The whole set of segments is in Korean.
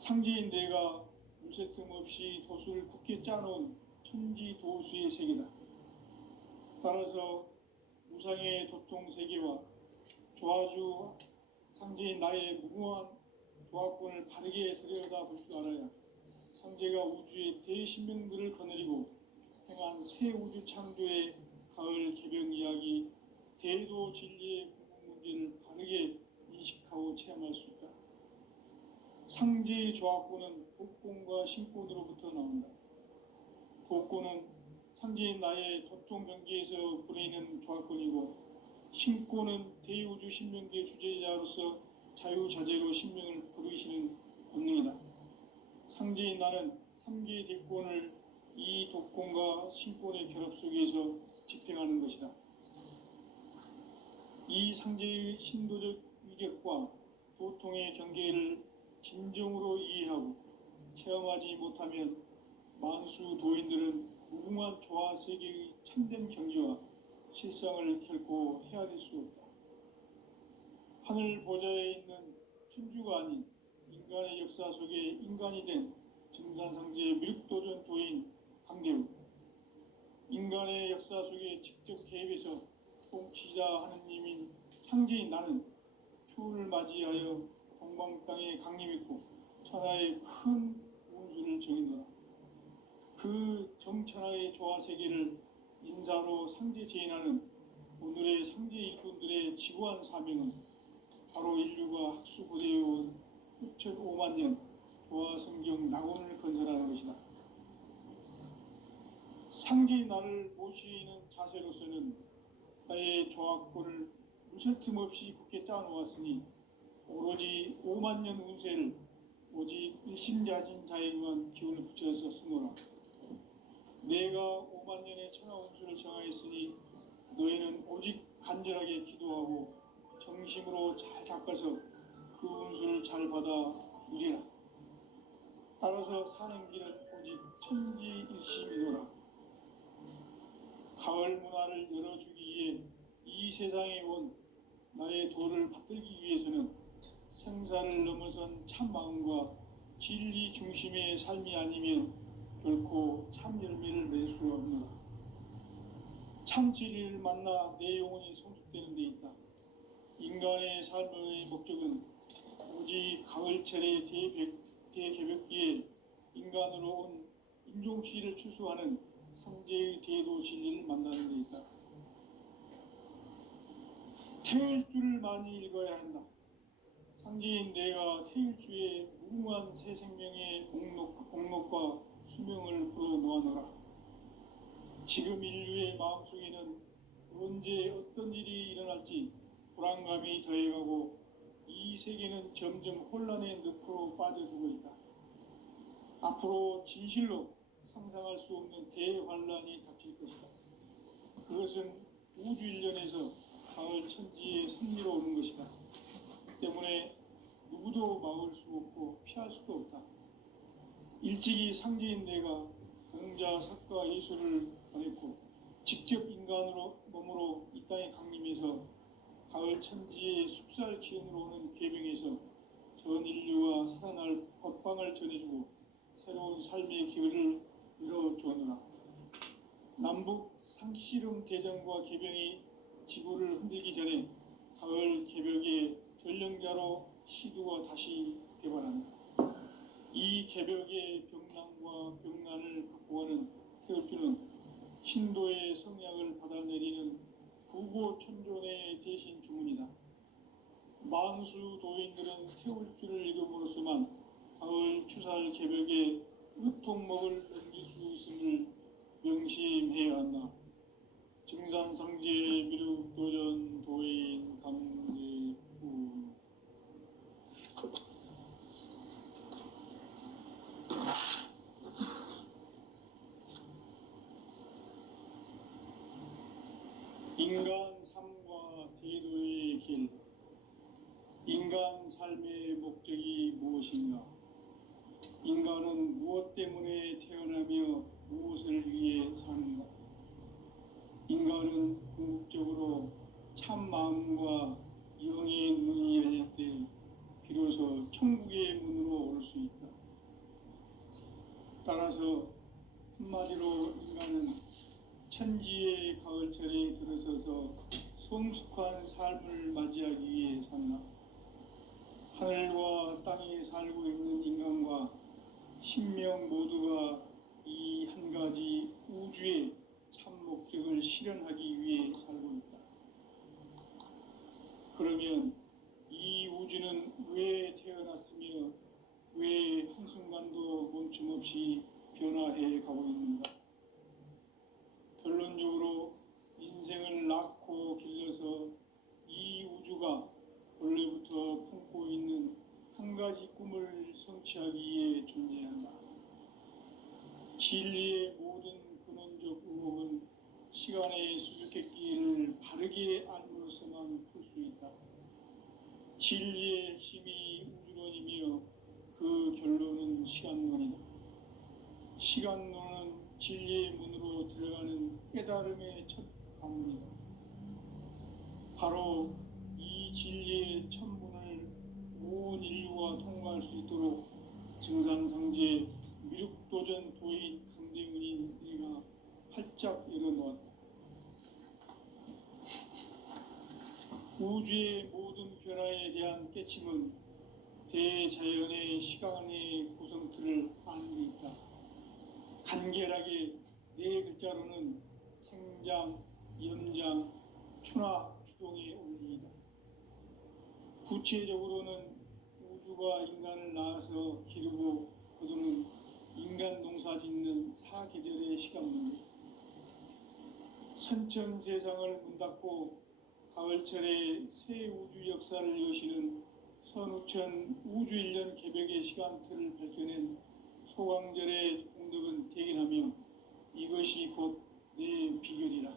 상제인 내가 무쇠 틈 없이 도수를 굳게 짜놓은 천지도수의 세계다. 따라서 무상의 도통 세계와 조화주 상제인 나의 무궁한 조합권을 바르게 들여다볼 줄 알아야 상제가 우주의 대신명들을 거느리고 행한 새 우주 창조의 가을 개병 이야기, 대도 진리의 궁극 문제를 바르게 인식하고 체험할 수 있다. 상제의 조합권은 독권과 신권으로부터 나온다. 독권은 상제인 나의 도통 경계에서 부리는 조합권이고, 신권은 대우주 신명계 주제자로서 자유자재로 신명을 부르시는 권능이다. 상제인 나는 3개의 대권을 이 독권과 신권의 결합 속에서 집행하는 것이다. 이 상제의 신도적 위격과 도통의 경계를 진정으로 이해하고 체험하지 못하면 만수 도인들은 무궁한 조화 세계의 참된 경지와 실상을 결코 헤아릴 수 없다. 하늘 보좌에 있는 천주가 아닌 인간의 역사 속에 인간이 된 증산상제 미륵도전 도인 강대우, 인간의 역사 속에 직접 개입해서 통치자 하느님인 상제인 나는 추운을 맞이하여 동방 땅에 강림했고 천하의 큰 운수를 정인노라. 그 정천하의 조화세계를 인사로 상제 제인하는 오늘의 상제 일꾼들의 지구한 사명은 바로 인류가 학수고대해온 6,500만 년 조화성경 낙원을 건설하는 것이다. 상제의 나를 모시는 자세로서는 나의 조합권을 무쇠틈 없이 굳게 짜놓았으니 오로지 5만 년 운세를 오직 일심자진 자에게만 기운을 붙여서 쓰노라. 내가 5만 년의 천하 운수를 정하였으니 너희는 오직 간절하게 기도하고 정심으로 잘 닦아서 그 운수를 잘 받아 누리라. 따라서 사는 길은 오직 천지일심이노라. 가을 문화를 열어주기 위해 이 세상에 온 나의 도를 받들기 위해서는 생사를 넘어선 참 마음과 진리 중심의 삶이 아니면 결코 참 열매를 맺을 수 없노라. 참 진리를 만나 내 영혼이 성숙되는 데 있다. 인간의 삶의 목적은 오직 가을철의 대개벽기에 인간으로 온 인종시를 추수하는 상제의 대도 진리를 만나는 데 있다. 태일주를 많이 읽어야 한다. 상제인 내가 태일주의 무궁한 새 생명의 공록과 수명을 불어놓아노라. 지금 인류의 마음속에는 언제 어떤 일이 일어날지 불안감이 더해가고 이 세계는 점점 혼란의 늪으로 빠져들고 있다. 앞으로 진실로 상상할 수 없는 대환란이 닥칠 것이다. 그것은 우주 일련에서 가을 천지의 섭리로 오는 것이다. 때문에 누구도 막을 수 없고 피할 수도 없다. 일찍이 상제인 내가 공자, 석가, 예수를 보냈고 직접 인간으로 몸으로 이 땅에 강림해서 가을 천지의 숲살 기운으로 오는 계명에서 전 인류가 살아날 법방을 전해주고 새로운 삶의 기회를 열어주었노라. 남북 상씨름 대전과 개병이 지구를 흔들기 전에 가을 개벽의 전령자로 시두가 다시 되발한다. 이 개벽의 병난과 병난을 극복하는 태극주는 신도의 성약을 받아내리는 구고천존의 대신 주문이다. 만수 도인들은 태울주를 읽음으로써만 가을 추살 개벽의 의통목을 넘길 수 있음을 명심해야 한다. 증산상제 미륵도전 도인 감제구 인간 삶과 대도의 길. 인간 삶의 목적이 무엇인가? 인간은 무엇 때문에 태어나며 무엇을 위해 사는가? 인간은 궁극적으로 참 마음과 영의 문이 열릴 때 비로소 천국의 문으로 올 수 있다. 따라서 한마디로 인간은 천지의 가을철에 들어서서 성숙한 삶을 맞이하기 위해 산다. 하늘과 땅에 살고 있는 인간과 신명 모두가 이 한 가지 우주의 참 목적을 실현하기 위해 살고 있다. 그러면 이 우주는 왜 태어났으며 왜 한순간도 멈춤없이 변화해 가고 있는가? 결론적으로 인생을 낳고 길러서 이 우주가 원래부터 품고 있는 한 가지 꿈을 성취하기 위해 존재한다. 진리의 모든 근원적 의혹은 시간의 수수께끼를 바르게 알므로서만 풀 수 있다. 진리의 핵심이 우주론이며 그 결론은 시간론이다. 시간론은 진리의 문으로 들어가는 깨달음의 첫 관문이다. 바로 이 진리의 첫 문을 온 인류가 통과할 수 있도록 증산성제 미륵도전 도인 강대문인 내가 활짝 열어놓았다. 우주의 모든 변화에 대한 깨침은 대자연의 시간의 구성틀을 아는 데 있다. 간결하게 네 글자로는 생장, 연장, 추나 추동의 원리이다. 구체적으로는 우주가 인간을 낳아서 기르고 거두는 인간 농사 짓는 사계절의 시간 문제. 선천 세상을 문 닫고 가을철에 새 우주 역사를 여시는 선우천 우주 1년 개벽의 시간틀을 밝혀낸 소강절의 공덕은 대견하며 이것이 곧 내 비결이라.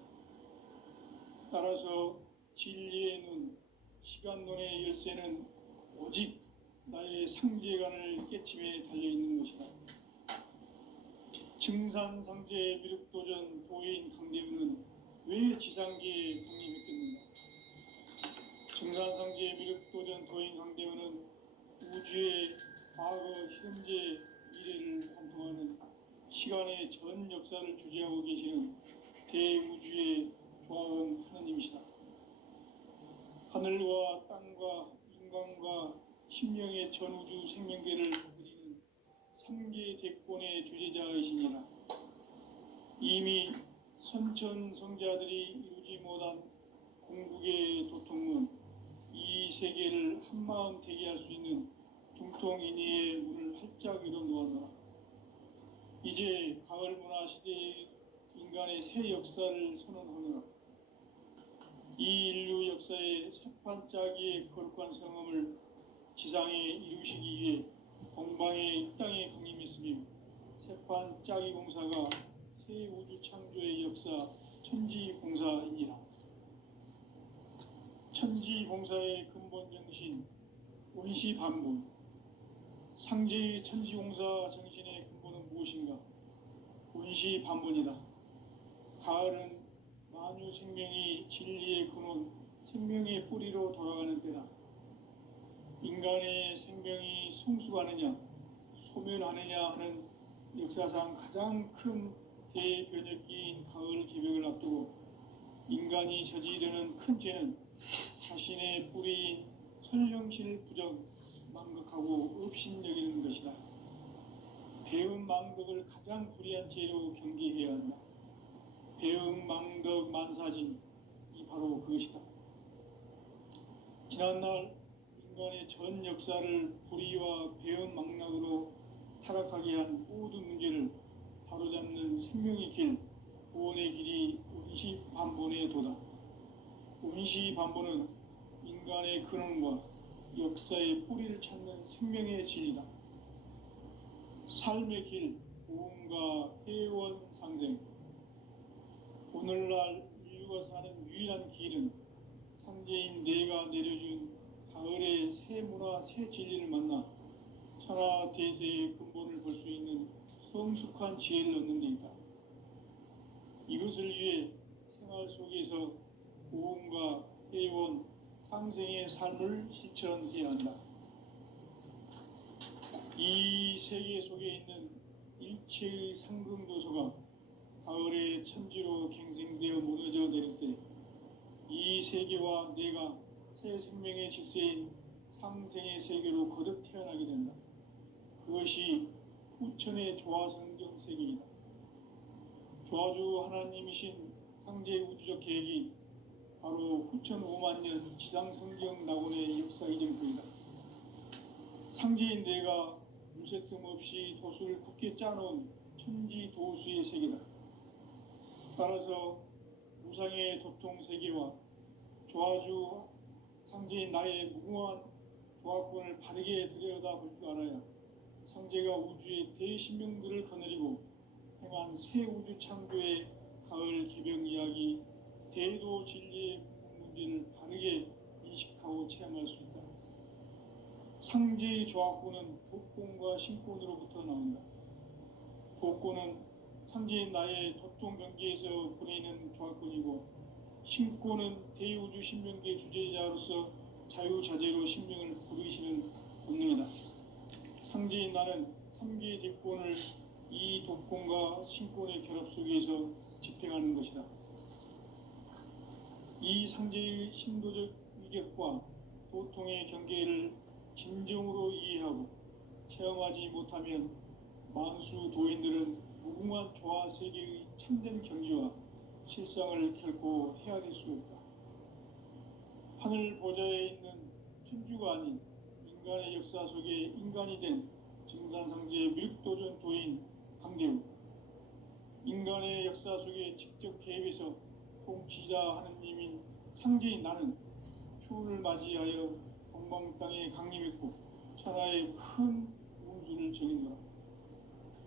따라서 진리의 눈, 시간론의 열쇠는 오직 나의 상제관을 깨침에 달려있는 것이다. 증산상제 미륵도전 도인 강대문은 왜 지상계에 강림했겠는가? 증산상제 미륵도전 도인 강대문은 우주의 과거, 현재, 미래를 관통하는 시간의 전 역사를 주재하고 계시는 대우주의 조화원 하나님이시다. 하늘과 땅과 인간과 신명의 전우주 생명계를 다스리는 삼계 대권의 주재자이시니라. 이미 선천 성자들이 이루지 못한 궁극의 도통문, 이 세계를 한마음 되게 할 수 있는 중통인의의 문을 활짝 열어놓아라. 이제 가을 문화 시대의 인간의 새 역사를 선언하노라. 이 인류 역사의 새판짜기의 거룩한 성음을 지상에 이루시기 위해 동방의 이 땅에 강림했으며 새판짜기 공사가 새 우주 창조의 역사 천지공사이니라. 천지공사의 근본 정신 원시반분. 상제의 천지공사 정신의 근본은 무엇인가? 원시반분이다. 가을은 만유 생명이 진리의 근원, 생명의 뿌리로 돌아가는 때다. 인간의 생명이 성숙하느냐, 소멸하느냐 하는 역사상 가장 큰 대변혁기인 가을 개벽을 앞두고 인간이 저지르는 큰 죄는 자신의 뿌리인 설령실 부정, 망극하고 업신여기는 것이다. 배음 망덕을 가장 불의한 죄로 경계해야 한다. 배음 망덕 만사진, 이 바로 그것이다. 지난날 인간의 전 역사를 불의와 배음 망락으로 타락하게 한 모든 문제를 바로잡는 생명의 길, 구원의 길이 원시반본의 도다. 원시반본은 인간의 근원과 역사의 뿌리를 찾는 생명의 진리다. 삶의 길, 고음과 회원 상생. 오늘날 인류가 사는 유일한 길은 상제인 내가 내려준 가을의 새 문화, 새 진리를 만나 천하 대세의 근본을 볼 수 있는 성숙한 지혜를 얻는 데 있다. 이것을 위해 생활 속에서 고음과 회원, 상생의 삶을 실천해야 한다. 이 세계 속에 있는 일체의 상금도서가 가을의 천지로 갱생되어 무너져 내릴 때 이 세계와 내가 새 생명의 질서인 상생의 세계로 거듭 태어나게 된다. 그것이 후천의 조화성경 세계이다. 조화주 하나님이신 상제 우주적 계획이 바로 후천 5만 년 지상성경 낙원의 역사 이정표이다. 상제인 내가 유세 틈 없이 도수를 굳게 짜놓은 천지 도수의 세계다. 따라서 무상의 도통 세계와 조화주 상제인 나의 무궁한 조화권을 바르게 들여다볼 줄 알아야 상제가 우주의 대신명들을 거느리고 행한 새 우주 창조의 가을 개병 이야기, 대도 진리의 문제를 바르게 인식하고 체험할 수 있다. 상제의 조화권은 도권과 신권으로부터 나온다. 도권은 상제인 나의 도통 경계에서 보내는 조화권이고, 신권은 대우주 신명계 주제자로서 자유자재로 신명을 부르시는 본능이다. 상제인 나는 3개의 대권을 이 도권과 신권의 결합 속에서 집행하는 것이다. 이 상제의 신도적 위격과 도통의 경계를 진정으로 이해하고 체험하지 못하면 만수 도인들은 무궁한 조화 세계의 참된 경지와 실상을 결코 헤아릴 수 없다. 하늘 보좌에 있는 천주가 아닌 인간의 역사 속에 인간이 된 증산상제 밀도전 도인 강대우, 인간의 역사 속에 직접 개입해서 통치자 하느님인 상제인 나는 추운을 맞이하여 동방 땅에 강림했고 천하의 큰 운수를 정인노라.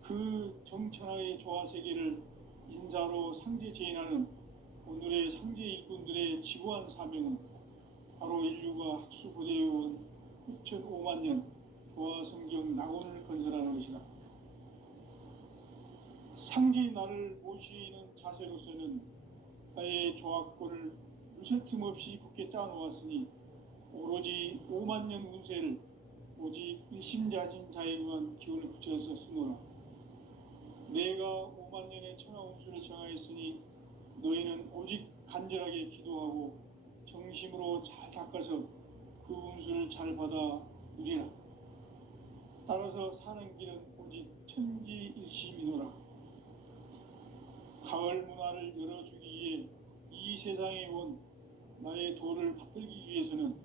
그 정천하의 조화세계를 인사로 상제 제인하는 오늘의 상제 일꾼들의 지구한 사명은 바로 인류가 학수고대해온 6,5만 년 조화성경 낙원을 건설하는 것이다. 상제의 나를 모시는 자세로서는 나의 조화권을 유세틈 없이 굳게 짜놓았으니 오로지 5만 년 운세를 오직 일심자진 자에게만 기운을 붙여서 쓰노라. 내가 5만 년의 천하 운수를 정하였으니 너희는 오직 간절하게 기도하고 정심으로 잘 닦아서 그 운수를 잘 받아 누리라. 따라서 사는 길은 오직 천지일심이노라. 가을 문화를 열어주기 위해 이 세상에 온 나의 도를 받들기 위해서는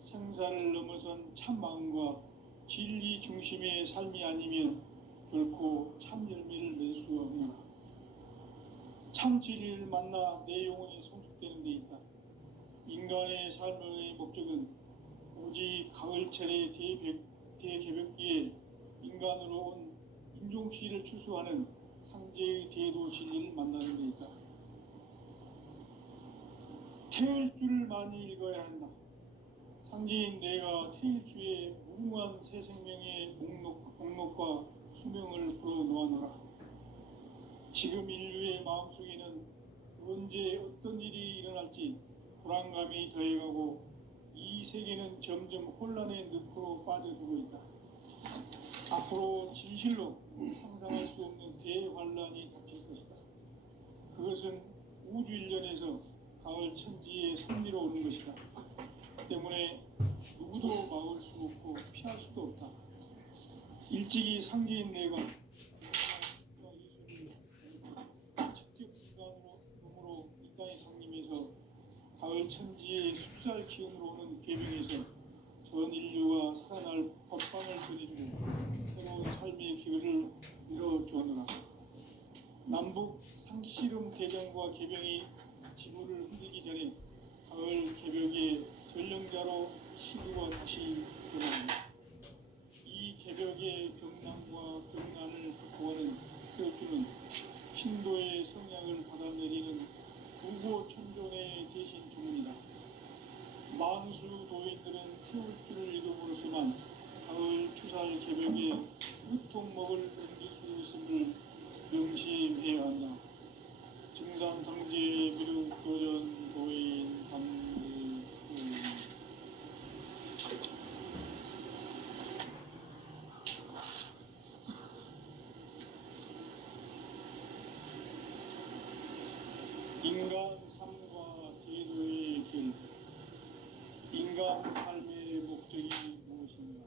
생사를 넘어선 참 마음과 진리 중심의 삶이 아니면 결코 참 열매를 맺을 수 없노라. 참 진리를 만나 내 영혼이 성숙되는 데 있다. 인간의 삶의 목적은 오직 가을철의 대개벽기에 인간으로 온 인종시를 추수하는 상제의 대도 진리를 만나는 데 있다. 태일주를 많이 읽어야 한다. 상제인 내가 태일주의 무궁한 새 생명의 목록과 수명을 불어놓아노라. 지금 인류의 마음속에는 언제 어떤 일이 일어날지 불안감이 더해가고 이 세계는 점점 혼란의 늪으로 빠져들고 있다. 앞으로 진실로 상상할 수 없는 대환란이 닥칠 것이다. 그것은 우주 일련에서 가을 천지의 섭리로 오는 것이다. 때문에 누구도 막을 수 없고 피할 수도 없다. 일찍이 상제인 내가 직접 인간으로 이 땅에 강림해서 가을 천지의 숲살 기운으로 오는 계명에서 전 인류가 살아날 법방을 전해주고 새로운 삶의 기회를 이뤄주었노라. 남북 상씨름 대전과 개병이 지구를 흔들기 전에 가을 개벽의 전령자로 시구가 다시 들어간다. 이 개벽의 병난과 병난을 극복하는 태우주는 신도의 성향을 받아내리는 부고 천존의 대신 주문이다. 만수 도인들은 태울주를 이름으로서만 가을 추살 개벽의 유통목을 옮길 수 있음을 명심해야 한다. 증산상제 미륵도전 도인 강대우. 인간 삶과 제도의 길, 인간 삶의 목적이 무엇인가?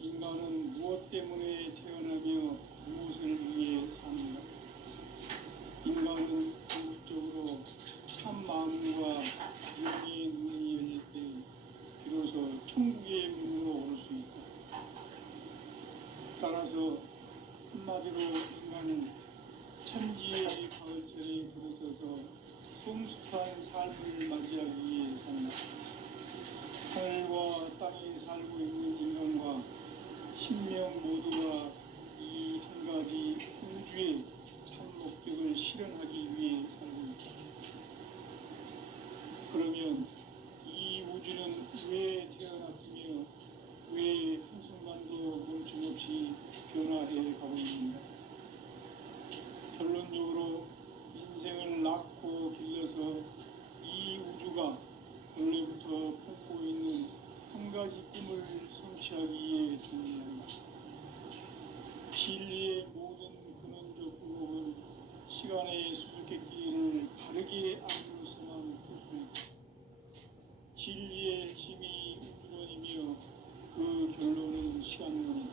인간은 무엇 때문에 태어나며 무엇을 위해 사는가? 인간은 궁극적으로 참 마음과 영의 눈이 열릴 때 비로소 천국의 문으로 올 수 있다. 따라서 한마디로 인간은 천지의 가을철에 들어서서 성숙한 삶을 맞이하기 위해 산다. 하늘과 땅에 살고 있는 인간과 신명 모두가 이 한 가지 우주의 참 목적을 실현하기 위해 살고 있다. 그러면 이 우주는 왜 태어났으며 왜 한순간도 멈춤없이 변화해 가고 있는가? 결론적으로 인생을 낳고 길러서 이 우주가 원래부터 품고 있는 한 가지 꿈을 성취하기 위해 존재한다. 진리의 모든 근원적 의혹은 시간의 수수께끼를 바르게 알고서만 풀 수 있다. 진리의 핵심이 우주론이며 그 결론은 시간론이다.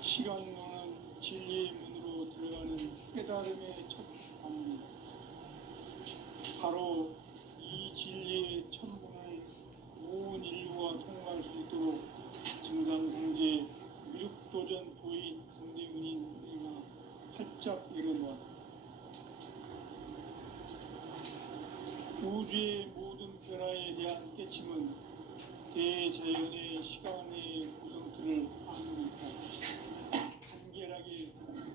시간론은 진리의 문으로 들어가는 깨달음의 첫 방문이다. 바로 이 진리의 천문을 온 인류가 통과할 수 있도록 증산상제 미륵도전 도인 강대문인 내가 활짝 열어놓았다. 우주의 모든 변화에 대한 깨침은 대자연의 시간의 구성틀을 안고 있다. 간결하게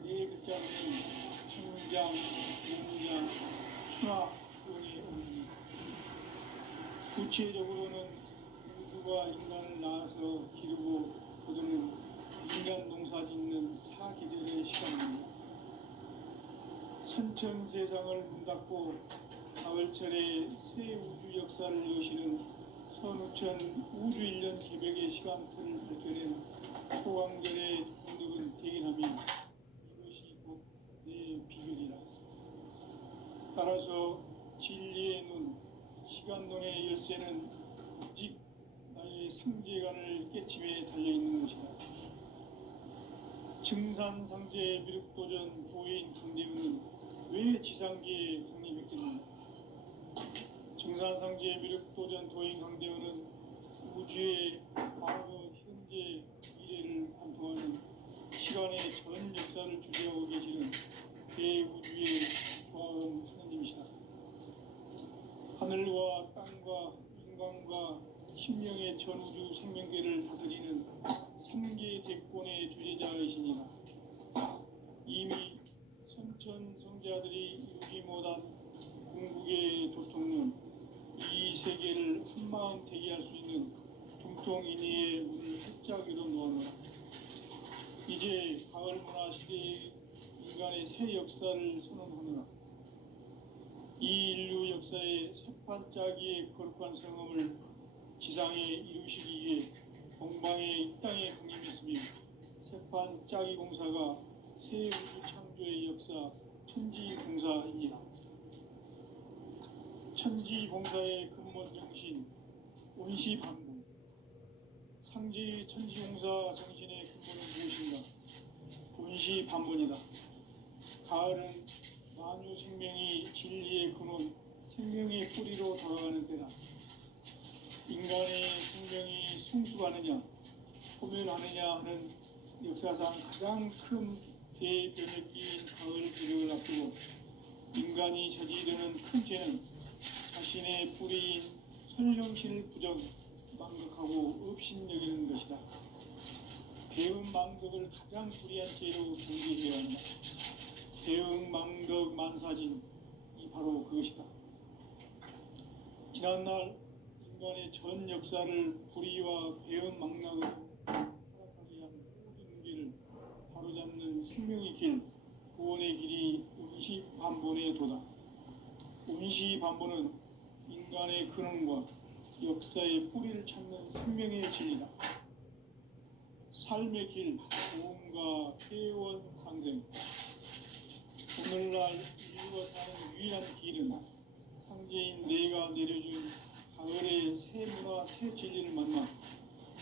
네 글자로는 성장, 연장, 추락, 추동의 의미입니다. 구체적으로는 우주가 인간을 낳아서 기르고 거두는 인간 농사 짓는 사계절의 시간입니다. 선천 세상을 문 닫고 가을철에 새 우주 역사를 여시는 선우천 우주 1년 개백의 시간틀을 밝혀낸 소강절의 공덕은 대견하며 이것이 곧 내 비결이라. 따라서 진리의 눈, 시간론의 열쇠는 오직 나의 상제관을 깨침에 달려있는 것이다. 증산상제 미륵도전 도인 강대문은 왜 지상계에 강림했겠는가? 증산상제 미륵도전 도인 강대문은 우주의 과거, 현재, 미래를 관통하는 시간의 전 역사를 주재하고 계시는 대우주의 조화음 하느님이시다. 하늘과 땅과 인간과 신명의 전우주 생명계를 다스리는 3계 대권의 주제자이시니라. 이미 선천 성자들이 이루지 못한 궁극의 도통론, 이 세계를 한마음 대기할 수 있는 중통인의의 문을 활짝 열어놓아노라. 이제 가을 문화 시대의 인간의 새 역사를 선언하노라. 이 인류 역사의 새판짜기의 거룩한 성음을 지상에 이루시기 위해 동방의 이 땅에 강림했으며 새판짜기 공사가 새 우주 창조의 역사 천지공사이니라. 천지공사의 근본 정신 온시반분. 상제의 천지공사 정신의 근본은 무엇인가? 온시반분이다. 가을은 만유 생명이 진리의 근원, 생명의 뿌리로 돌아가는 때다. 인간의 생명이 성숙하느냐, 소멸하느냐 하는 역사상 가장 큰 대변혁기인 가을 기력을 앞두고 인간이 저지르는 큰 죄는 자신의 뿌리인 설령실 부정, 망극하고 업신여기는 것이다. 배은 망덕을 가장 불의한 죄로 경계해야 한다. 배응 망덕 만사진이 바로 그것이다. 지난날 인간의 전 역사를 불의와 배응 망락으로 타락하게 한 모든 무게를 바로잡는 생명의 길, 구원의 길이 온시반본의 도다. 온시반본은 인간의 근원과 역사의 뿌리를 찾는 생명의 진리다. 삶의 길, 고음과 회원 상생. 오늘날 인류가 사는 유일한 길은 상제인 내가 내려준 가을의 새 문화, 새 진리를 만나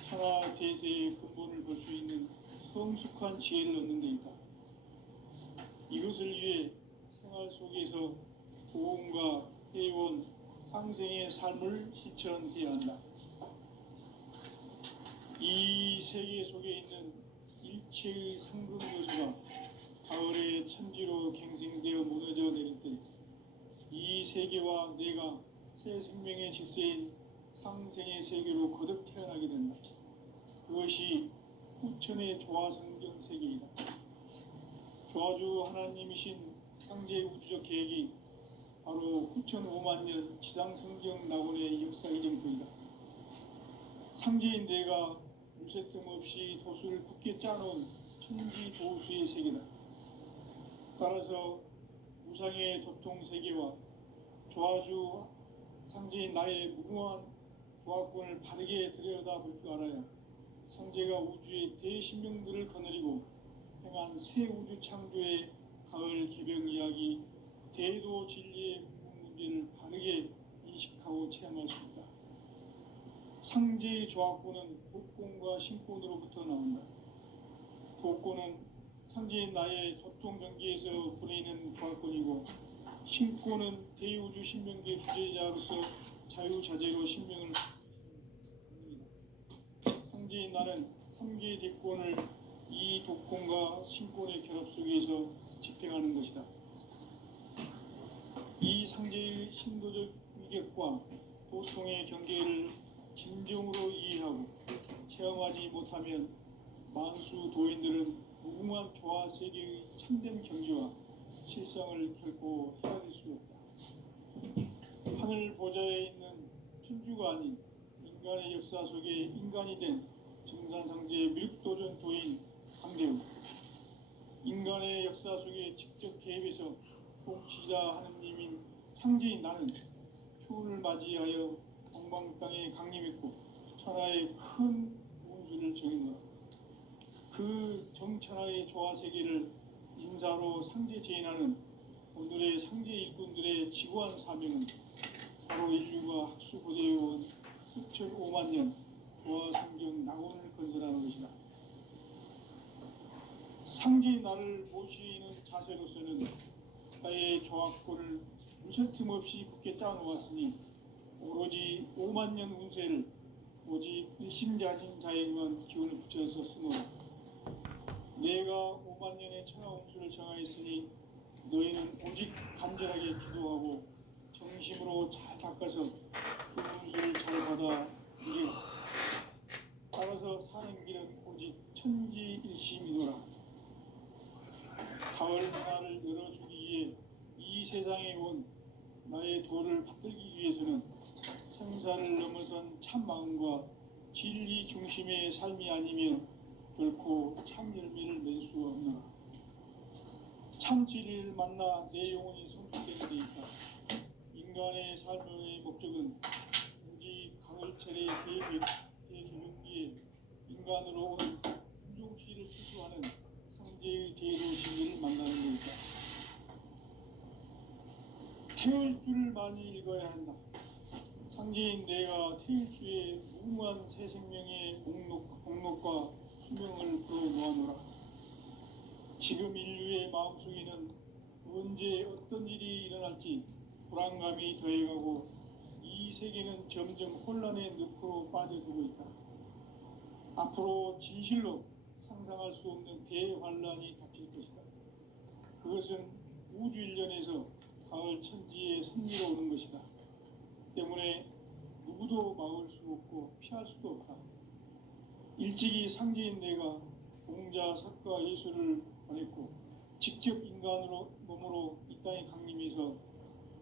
천하 대세의 근본을 볼 수 있는 성숙한 지혜를 얻는 데 있다. 이것을 위해 생활 속에서 고음과 회원, 상생의 삶을 실천해야 한다. 이 세계 속에 있는 일체의 상급 요소가 가을의 천지로 갱생되어 무너져 내릴 때 이 세계와 내가 새 생명의 질서인 상생의 세계로 거듭 태어나게 된다. 그것이 후천의 조화성경 세계이다. 조화주 하나님이신 상제 우주적 계획이 바로 후천 5만 년 지상성경 낙원의 역사의 정토이다. 상제인 내가 물새 틈 없이 도수를 굳게 짜놓은 천지 도수의 세계다. 따라서 무상의 도통 세계와 조화주 상제인 나의 무모한 조화권을 바르게 들여다볼 줄 알아야 상제가 우주의 대신명들을 거느리고 행한 새 우주 창조의 가을 개병 이야기, 대도 진리의 궁극 문제를 바르게 인식하고 체험할 수 있다. 상제의 조화권은 독권과 신권으로부터 나온다. 독권은 상제인 나의 도통 경계에서 보내는 조화권이고, 신권은 대우주 신명계 주제자로서 자유자재로 신명을 상제인 나는 3개 제권을 이 독권과 신권의 결합 속에서 집행하는 것이다. 이 상제의 신도적 위격과 도통의 경계를 진정으로 이해하고 체험하지 못하면 만수 도인들은 무궁한 조화 세계의 참된 경지와 실상을 결코 헤아릴 수 없다. 하늘 보좌에 있는 천주가 아닌 인간의 역사 속에 인간이 된 정산상제의 밀도전 도인 강대우, 인간의 역사 속에 직접 개입해서 통치자 하느님인 상제인 나는 추운을 맞이하여 동방 땅에 강림했고 천하의 큰 운수를 정했노라. 그 정천하의 조화세계를 인사로 상제 제인하는 오늘의 상제 일꾼들의 지구한 사명은 바로 인류가 학수고대해온 후천 5만 년 조화성경 낙원을 건설하는 것이다. 상제의 나를 모시는 자세로서는 나의 조화권을 무쇠 틈 없이 굳게 짜놓았으니 오로지 5만 년 운세를 오직 일심자진 자에게만 기운을 붙여서 쓰노라. 내가 5만 년의 천하 운수를 정하였으니 너희는 오직 간절하게 기도하고 정심으로 잘 닦아서 그 운수를 잘 받아 이기라. 따라서 사는 길은 오직 천지일심이노라. 가을 문화를 열어주기 위해 이 세상에 온 나의 도를 받들기 위해서는 생사를 넘어선 참 마음과 진리 중심의 삶이 아니면 결코 참 열매를 낼 수 없노라. 참 진리를 만나 내 영혼이 성숙되는 데 있다. 인간의 삶의 목적은 오직 가을철의 대개명기에 인간으로 온 인종시를 추수하는 상제의 대도 진리를 만나는 데 있다. 태울 줄을 많이 읽어야 한다. 상제인 내가 태일주의 무궁한 새 생명의 목록과 수명을 풀어놓아노라. 지금 인류의 마음속에는 언제 어떤 일이 일어날지 불안감이 더해가고 이 세계는 점점 혼란의 늪으로 빠져들고 있다. 앞으로 진실로 상상할 수 없는 대환란이 닥칠 것이다. 그것은 우주 일련에서 가을 천지의 섭리로 오는 것이다. 때문에 누구도 막을 수 없고 피할 수도 없다. 일찍이 상제인 내가 공자, 석가, 예수를 보냈고 직접 인간으로 몸으로 이 땅에 강림해서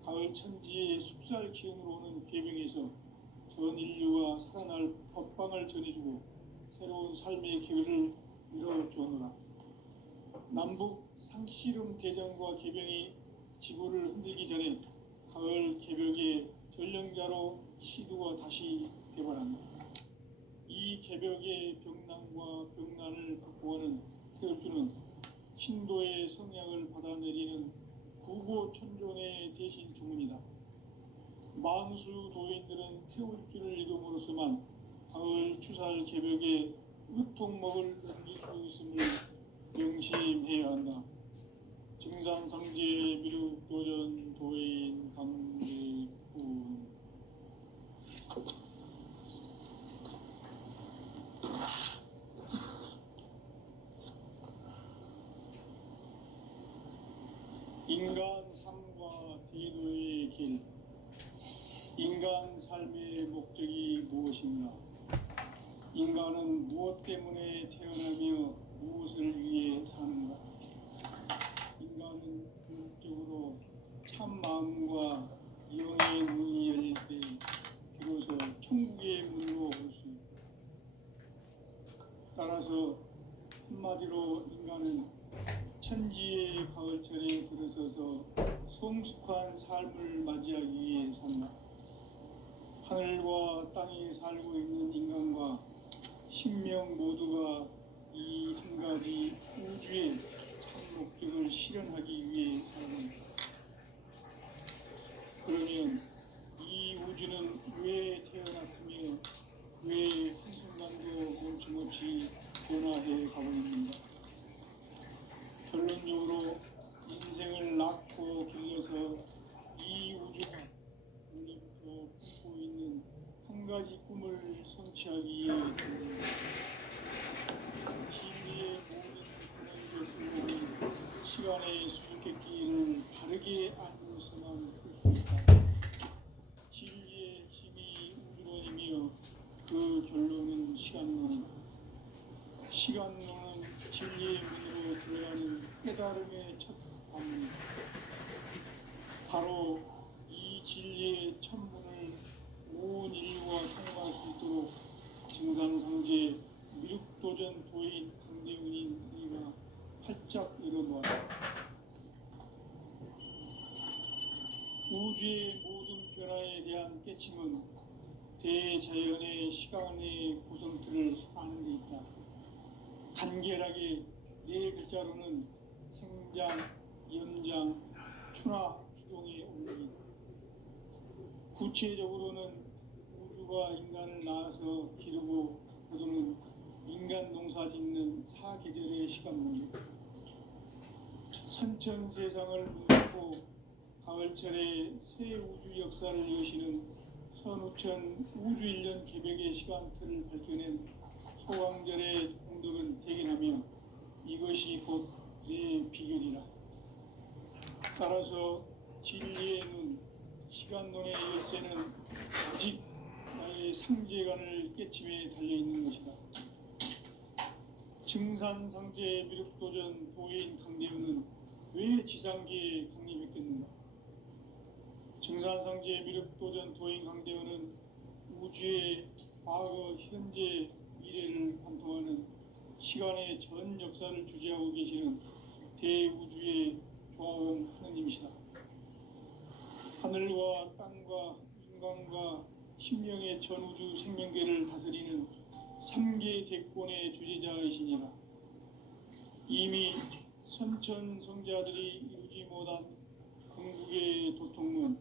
가을 천지의 숲살 기운으로 오는 계명에서 전 인류가 살아날 법방을 전해주고 새로운 삶의 기회를 이뤄주노라. 남북 상씨름 대전과 개병이 지구를 흔들기 전에 가을 개벽의 전령자로 시두가 다시 개발합니다. 이 개벽의 병난과 병난을 극복하는 태엽주는 신도의 성향을 받아내리는 구보천종의 대신 주문이다. 만수 도인들은 태울주를 읽음으로써만 가을 추살 개벽에 으통먹을 넘길 수 있음을 명심해야 한다. 증산성제 미륵도전 도인 강대군. 인간 삶과 대도의 길. 인간 삶의 목적이 무엇인가? 인간은 무엇 때문에 태어나며 무엇을 위해 사는가? 인간은 궁극적으로 참 마음과 영의 문이 열릴 때 비로소 천국의 문으로 올 수 있다. 따라서 한마디로 인간은 천지의 가을철에 들어서서 성숙한 삶을 맞이하기 위해 산다. 하늘과 땅에 살고 있는 인간과 신명 모두가 이 한 가지 우주의 참 목적을 실현하기 위해 사는 것. 그러면 이 우주는 왜 태어났으며 왜 한순간도 멈춤없이 변화해 가고 있는가? 결론적으로 인생을 낳고 길러서 이 우주가 원래부터 품고 있는 한 가지 꿈을 성취하기 위해 진리의 모든 근원적 시간의 수수께끼를 바르게 알고서만 풀 수 있다. 진리의 힘이 우주론이며 그 결론은 시간론이다. 시간론은 진리의 문으로 들어가는 깨달음의 첫 관문이다. 바로 이 진리의 천문을 온 인류가 통과할 수 있도록 증산성제 미륵도전 도인 강대훈인 이가 활짝 열어놓았다. 우주의 모든 변화에 대한 깨침은 대자연의 시간의 구성틀을 아는 데 있다. 간결하게 네 글자로는 생장, 연장, 추나 추동의 원리이다. 구체적으로는 우주가 인간을 낳아서 기르고 거두는 인간 농사 짓는 사계절의 시간문이다. 선천 세상을 묻고 가을철에 새 우주 역사를 여시는 선우천 우주 1년 개벽의 시간틀을 밝혀낸 소강절의 공덕은 대견하며 이것이 곧 내 비결이라. 따라서 진리의 눈, 시간론의 열쇠는 아직 나의 상제관을 깨침에 달려있는 것이다. 증산상제 미륵도전 도인 강대훈은 왜 지상계에 강림했겠는가? 증산상제 미륵도전 도인 강대훈은 우주의 과거, 현재, 미래를 관통하는 시간의 전 역사를 주재하고 계시는 대우주의 조화원 하느님이시다. 하늘과 땅과 인간과 신명의 전우주 생명계를 다스리는 3계 대권의 주재자이시니라. 이미 선천성자들이 이루지 못한 궁극의 도통문,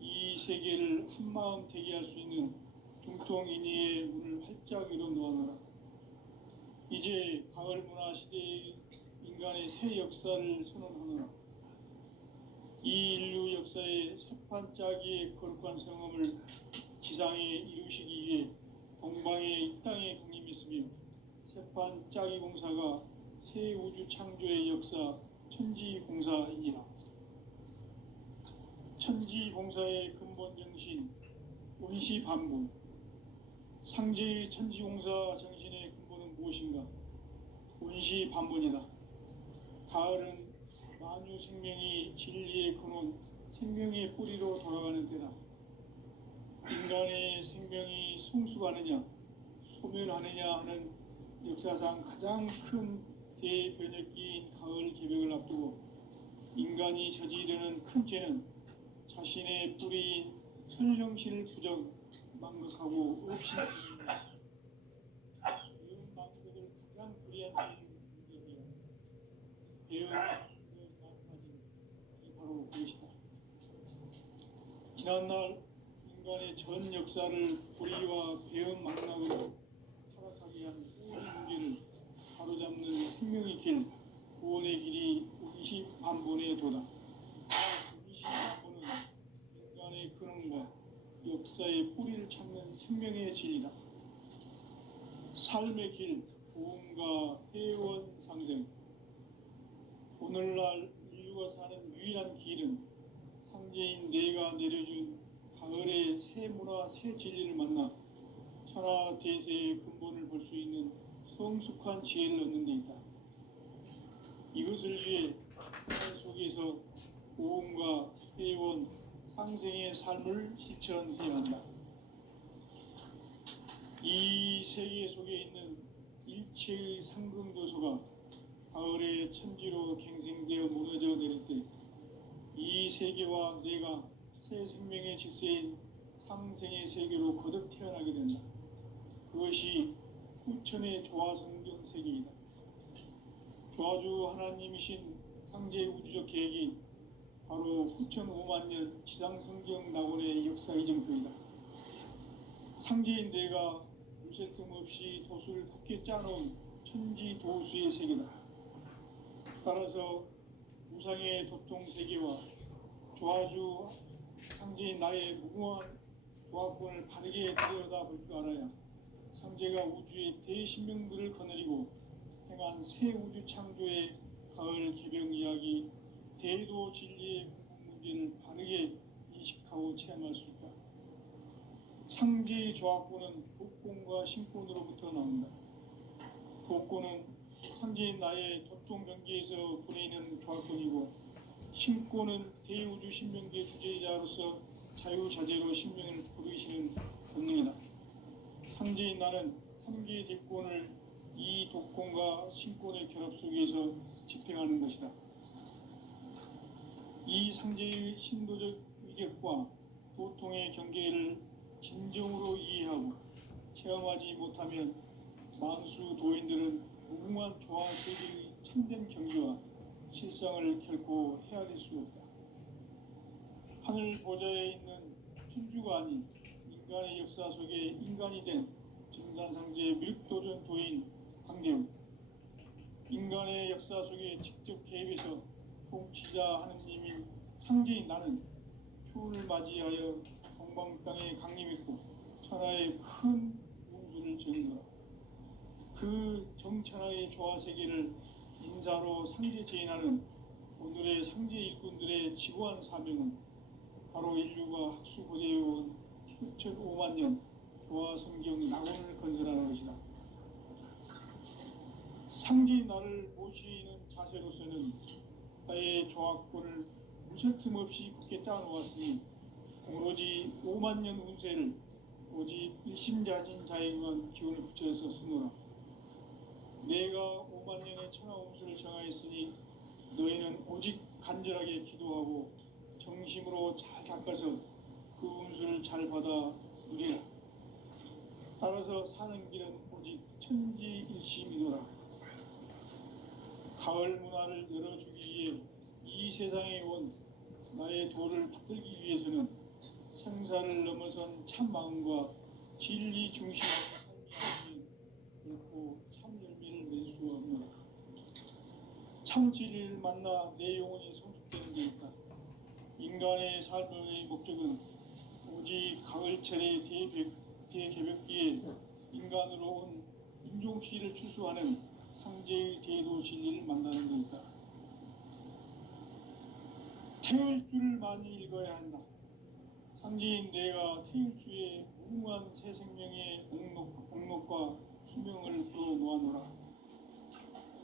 이 세계를 한마음 되게 할 수 있는 중통인의의 문을 활짝 열어놓아노라. 이제 가을 문화 시대의 인간의 새 역사를 선언하노라. 이 인류 역사의 세판짜기의 거룩한 성험을 지상에 이루시기 위해 동방의 이 땅에 강림했으며 세판짜기 공사가 새 우주 창조의 역사 천지공사이니라. 천지공사의 근본 정신 원시반분. 상제의 천지공사 정신의 근본은 무엇인가? 원시반분이다. 가을은 만유 생명이 진리의 근원, 생명의 뿌리로 돌아가는 때다. 인간의 생명이 성숙하느냐, 소멸하느냐 하는 역사상 가장 큰 대변혁기인 가을 개벽을 앞두고 인간이 저지르는 큰 죄는 자신의 뿌리인 천령신을 부정, 망각하고 없이 배운 망각을 가장 불의한 죄인 공격이야. 배운 망각사진, 이 바로 것이다. 지난날 인간의 전 역사를 불의와 배은 망락으로 타락하게 한 뿌리 문제를 바로잡는 생명의 길, 구원의 길이 운시반본의 도다. 운시반본은 인간의 근원과 역사의 뿌리를 찾는 생명의 진리다. 삶의 길, 보험과 회원 상생. 오늘날 인류가 사는 유일한 길은 상제인 내가 내려준 가을의 새 문화, 새 진리를 만나 천하 대세의 근본을 볼 수 있는 성숙한 지혜를 얻는 데 있다. 이것을 위해 삶 속에서 보험과 회원, 상생의 삶을 실천해야 한다. 이 세계 속에 있는 일체의 상금도서가 가을의 천지로 갱생되어 무너져 내릴 때 이 세계와 내가 새 생명의 질서인 상생의 세계로 거듭 태어나게 된다. 그것이 후천의 조화성경 세계이다. 조화주 하나님이신 상제 우주적 계획이 바로 후천 5만 년 지상성경 낙원의 역사 이정표이다. 상제인 내가 무쇠 틈 없이 도수를 굳게 짜놓은 천지 도수의 세계다. 따라서 무상의 도통 세계와 조화주 상제인 나의 무궁한 조합권을 바르게 들여다볼 줄 알아야 상제가 우주의 대신명들을 거느리고 행한 새 우주 창조의 가을 개병 이야기, 대도 진리의 궁극 문제를 바르게 인식하고 체험할 수 있다. 상제의 조합권은 복권과 신권으로부터 나온다. 복권은 상제인 나의 도통 경계에서 부리는 조합권이고, 신권은 대우주 신명계 주제자로서 자유자재로 신명을 부르시는 권능이다. 상제인 나는 3개의 대권을 이 독권과 신권의 결합 속에서 집행하는 것이다. 이 상제의 신도적 위격과 도통의 경계를 진정으로 이해하고 체험하지 못하면 만수 도인들은 무궁한 조화 세계의 참된 경지와 실상을 결코 헤아릴 수 없다. 하늘 보좌에 있는 천주가 아닌 인간의 역사 속에 인간이 된 증산상제 밀도전 도인 강대웅, 인간의 역사 속에 직접 개입해서 통치자 하느님인 상제인 나는 추운을 맞이하여 동방 땅에 강림했고 천하의 큰 용수를 지은 거라. 그 정천하의 조화 세계를 인사로 상제 제인하는 오늘의 상제 일꾼들의 지고한 사명은 바로 인류가 학수고대해온 후천 5만 년 조화 성경 낙원을 건설하는 것이다. 상제인 나를 모시는 자세로서는 나의 조합권을 무쇠 틈 없이 굳게 짜놓았으니 오로지 5만 년 운세를 오직 일심자진 자에게만 기운을 붙여서 쓰노라. 내가 5만 년의 천하 운수를 정하였으니 너희는 오직 간절하게 기도하고 정심으로 잘 닦아서 그 운수를 잘 받아 누리라. 따라서 사는 길은 오직 천지일심이노라. 가을 문화를 열어주기 위해 이 세상에 온 나의 도를 받들기 위해서는 생사를 넘어선 참 마음과 진리 중심의 삶이 아니면 결코 참 열매를 낼 수 없노라. 참 진리를 만나 내 영혼이 성숙되는 데 있다. 인간의 삶의 목적은 오직 가을철의 대개벽기에 인간으로 온 인종씨를 추수하는 상제의 대도 진리를 만나는 데 있다. 태울 줄을 많이 읽어야 한다. 상제인 내가 태울 주의 무궁한 새 생명의 목록과 수명을 풀어놓아노라.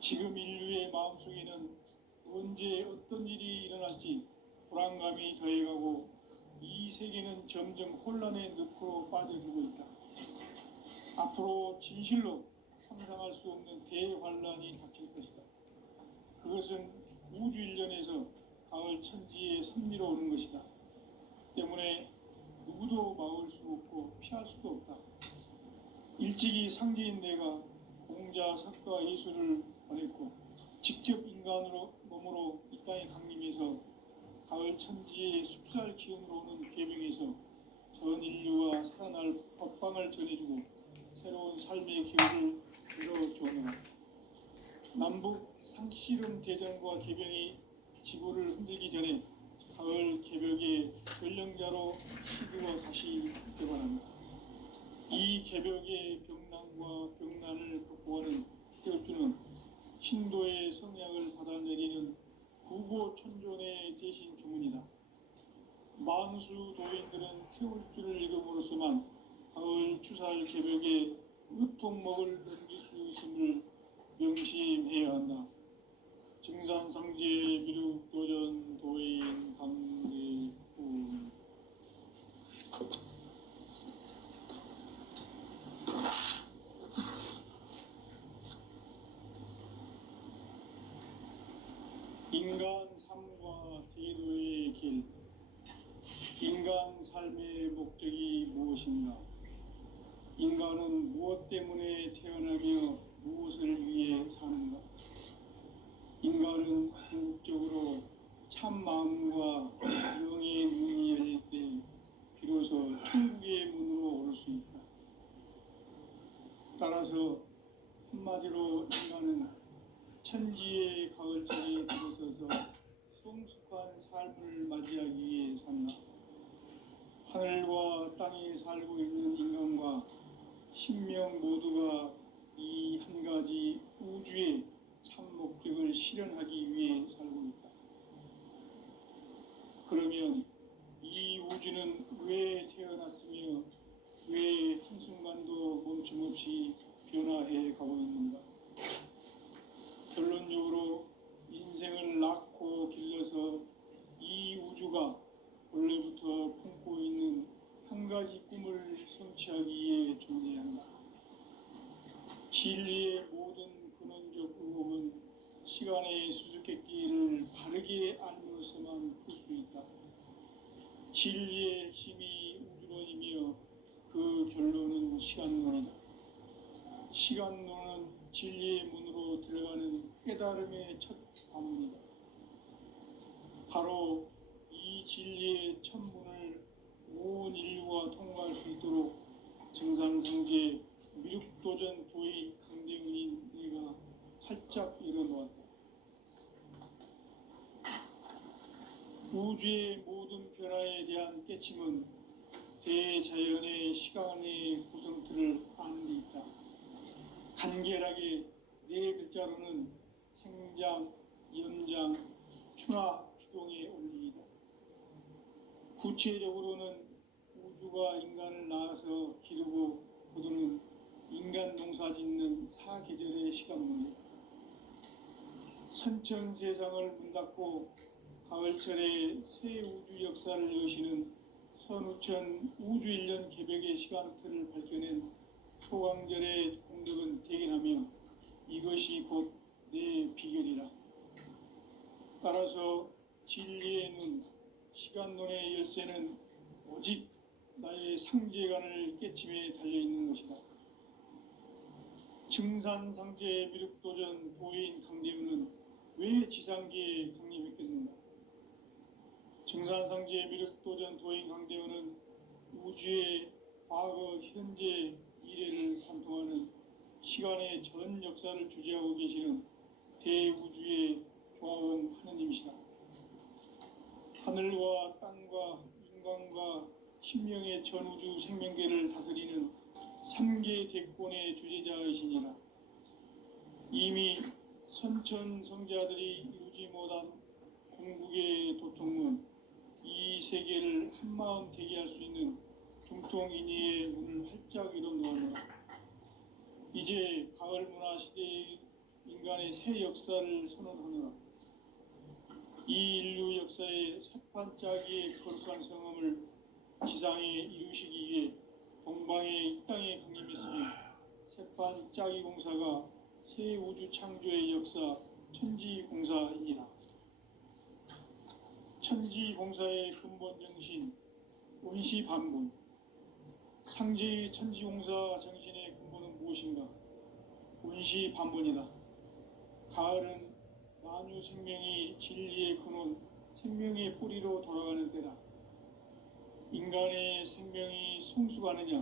지금 인류의 마음속에는 언제 어떤 일이 일어날지 불안감이 더해가고 이 세계는 점점 혼란의 늪으로 빠져들고 있다. 앞으로 진실로 상상할 수 없는 대환란이 닥칠 것이다. 그것은 우주 일련에서 가을 천지의 섭리로 오는 것이다. 때문에 누구도 막을 수 없고 피할 수도 없다. 일찍이 상제인 내가 공자, 석가, 예수를 보냈고 직접 인간으로 몸으로 이 땅에 강림해서 가을 천지의 숲살 기운으로 오는 계명에서 전 인류와 살아날 법방을 전해주고 새로운 삶의 기회를 열어주오노라. 남북 상씨름 대전과 개병이 지구를 흔들기 전에 가을 개벽의 결령자로 시구가 다시 되관합니다. 이 개벽의 병난과 병난을 극복하는 태엽주는 신도의 성약을 받아내리는 구고천존의 대신 주문이다. 만수 도인들은 태울주를 읽음으로써만 가을 추살 개벽의 으통목을 넘길 수 있음을 명심해야 한다. 증산상제 미륵도전 도인 강대훈. 인간 삶과 대도의 길. 인간 삶의 목적이 무엇인가? 인간은 무엇 때문에 태어나며 무엇을 위해 사는가? 인간은 궁극적으로 참 마음과 영의 문이 열릴 때 비로소 천국의 문으로 오를 수 있다. 따라서 한마디로 인간은 천지의 가을철에 들어서서 성숙한 삶을 맞이하기 위해 산다. 하늘과 땅에 살고 있는 인간과 신명 모두가 이 한 가지 우주의 참 목적을 실현하기 위해 살고 있다. 그러면 이 우주는 왜 태어났으며 왜 한순간도 멈춤없이 변화해 가고 있는가? 결론적으로 인생을 낳고 길러서 이 우주가 원래부터 품고 있는 한 가지 꿈을 성취하기 위해 존재한다. 진리의 모든 근원적 의혹은 시간의 수수께끼를 바르게 알므로서만 풀 수 있다. 진리의 핵심이 우주론이며 그 결론은 시간론이다. 시간론은 진리의 문으로 들어가는 깨달음의 첫 방문이다. 바로 이 진리의 첫 문을 온 인류가 통과할 수 있도록 증산상제 미륵도전 도의 강대훈인 내가 활짝 일어놓았다. 우주의 모든 변화에 대한 깨침은 대자연의 시간의 구성틀을 아는 데 있다. 간결하게 네 글자로는 생장, 연장, 추나 추동의 원리이다. 구체적으로는 우주가 인간을 낳아서 기르고 거두는 인간 농사 짓는 사계절의 시간 문제다. 선천 세상을 문 닫고 가을철에 새 우주 역사를 여시는 선우천 우주일년 개벽의 시간틀을 밝혀낸 소강절의 공덕은 대견하며 이것이 곧 내 비결이라. 따라서 진리의 눈, 시간론의 열쇠는 오직 나의 상제관을 깨침에 달려있는 것이다. 증산상제 미륵도전 도인 강대훈은 왜 지상계에 강림했겠는가? 증산상제 미륵도전 도인 강대훈은 우주의 과거, 현재, 미래를 관통하는 시간의 전 역사를 주재하고 계시는 대우주의 종합원 하느님이시다. 하늘과 땅과 인간과 신명의 전우주 생명계를 다스리는 3계 대권의 주재자이시니라. 이미 선천성자들이 이루지 못한 궁극의 도통문, 이 세계를 한마음 되게 할 수 있는 중통인의의 문을 활짝 열어놓았노라. 이제 가을 문화 시대의 인간의 새 역사를 선언하노라. 이 인류 역사의 새판짜기의 거룩한 성함을 지상에 이루시기 위해 동방의 이 땅에 강림했으며 새판짜기 공사가 새 우주 창조의 역사 천지공사이니라. 천지공사의 근본 정신 원시반본. 상제의 천지공사 정신의 근본은 무엇인가? 원시반본이다. 가을은 만유 생명이 진리의 근원 생명의 뿌리로 돌아가는 때다. 인간의 생명이 성숙하느냐